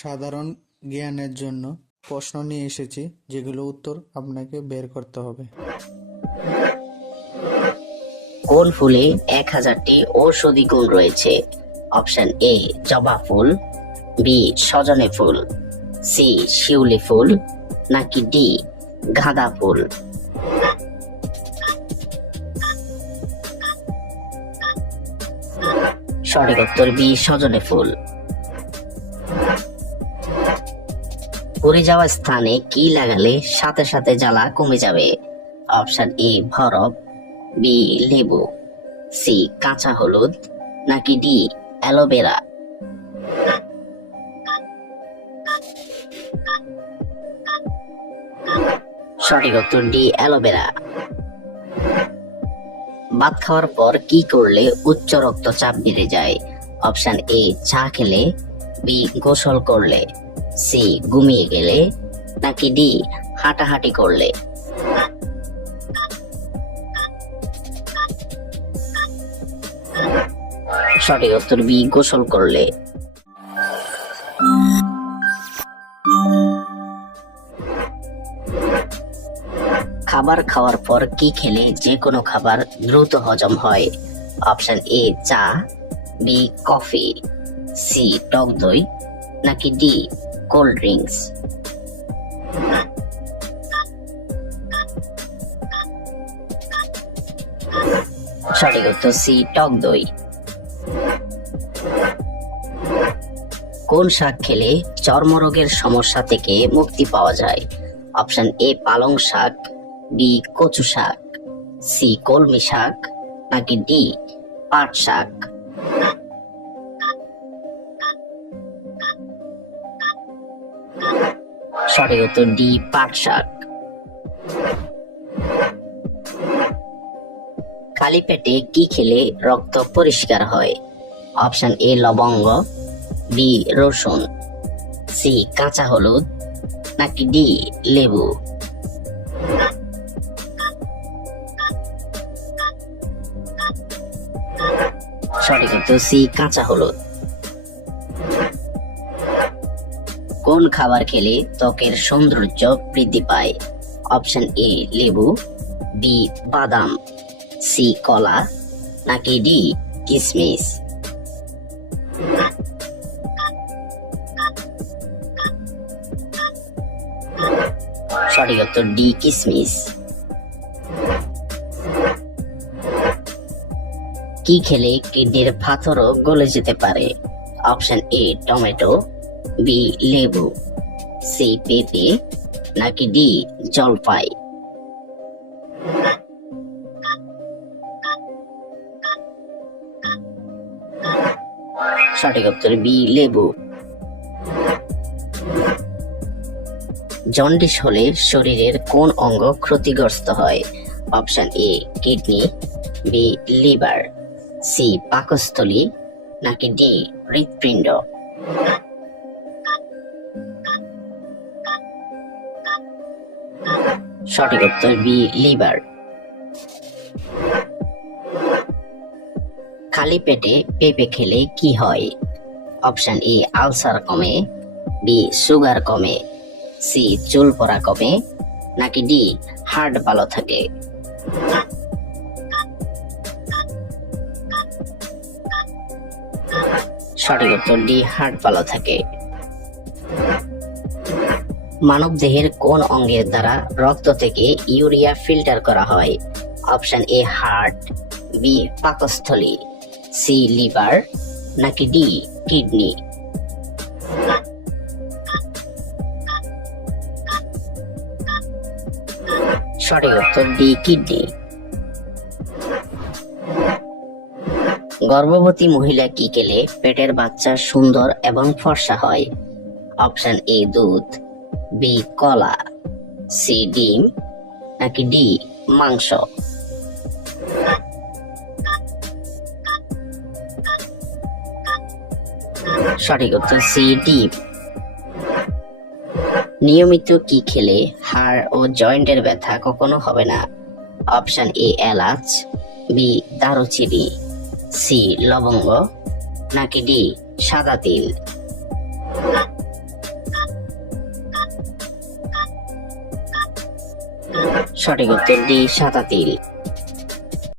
সাধারণ জ্ঞানের জন্য প্রশ্ন নিয়ে এসেছি, যেগুলো উত্তর আপনাকে বের করতে হবে। কোন ফুলে 1000টি ঔষধি গুণ রয়েছে? অপশন এ জবা ফুল, বি সজনে ফুল, সি শিউলি ফুল, নাকি ডি গাঁদা ফুল? সঠিক উত্তর বি সজনে ফুল। পুড়ে যাওয়া স্থানে কি লাগালে সাথে সাথে জ্বালা কমে যাবে? অপশন এ বরফ, বি লেবু, সি কাঁচা হলুদ, নাকি ডি অ্যালোভেরা? সঠিক উত্তর ডি অ্যালোভেরা। ভাত খাওয়ার পর কি করলে উচ্চ রক্তচাপ বেড়ে যায়? অপশন এ চা খেলে, বি গোসল করলে, সি ঘুমিয়ে গেলে, নাকি ডি হাঁটাহাঁটি করলে? সঠিক উত্তর বি গোসল করলে। খাবার খাওয়ার পর কি খেলে যে কোনো খাবার দ্রুত হজম হয়? অপশন এ চা, বি কফি, সি টক দই, নাকি ডি কোল্ড ড্রিঙ্কস? সঠিক উত্তর সি টক দই। কোন শাক খেলে চর্মরোগের সমস্যা থেকে মুক্তি পাওয়া যায়? অপশন এ পালং শাক, বি কচু শাক, সি কলমি শাক, নাকি ডি পাট শাক? সঠিক উত্তর ডি পাট শাক। খালি পেটে কি খেলে রক্ত পরিষ্কার হয়? অপশন এ লবঙ্গ, বি রসুন, সি কাঁচা হলুদ, নাকি ডি লেবু? সঠিক উত্তর সি কাঁচা হলুদ। কোন খাবার খেলে ত্বকের সৌন্দর্য বৃদ্ধি পায়? অপশন এ লেবু, বি বাদাম, সি কলা, নাকি ডি কিশমিশ? সঠিক উত্তর ডি কিশমিশ। কি খেলে কিডনির পাথরও গলে যেতে পারে? অপশন এ টমেটো, বি লেবু, সি পেঁপে, নাকি ডি জলপাই? সঠিক উত্তর বি লেবু। জন্ডিস হলে শরীরের কোন অঙ্গ ক্ষতিগ্রস্ত হয়? Option A kidney, B liver, C পাকস্থলী, নাকি ডি হৃৎপিণ্ড? সঠিক উত্তর বি লিভার। খালি পেটে পেঁপে খেলে কি হয়? অপশন এ আলসার কমে, বি সুগার কমে, সি চুল পড়া কমে, নাকি ডি হার্ট ভালো থাকে? সঠিক উত্তর ডি হার্ট ভালো থাকে। মানব দেহের কোন অঙ্গের দ্বারা রক্ত থেকে ইউরিয়া ফিল্টার করা হয়? অপশন এ হার্ট, বি পাকস্থলী, সি লিভার, নাকি ডি কিডনি? সঠিক উত্তর ডি কিডনি। গর্ভবতী মহিলা কি খেলে পেটের বাচ্চা সুন্দর এবং ফর্সা হয়? অপশন এ দুধ, বি কলা, সি ডিম, নাকি ডি মাংস? সঠিক উত্তর সি ডিম। নিয়মিত কি খেলে হাড় ও জয়েন্টের ব্যথা কখনো হবে না? অপশন এ এলাচ, বি দারুচিনি, সি লবঙ্গ, নাকি ডি সাদা তিল? সঠিক উত্তর ডি সাদা তিল।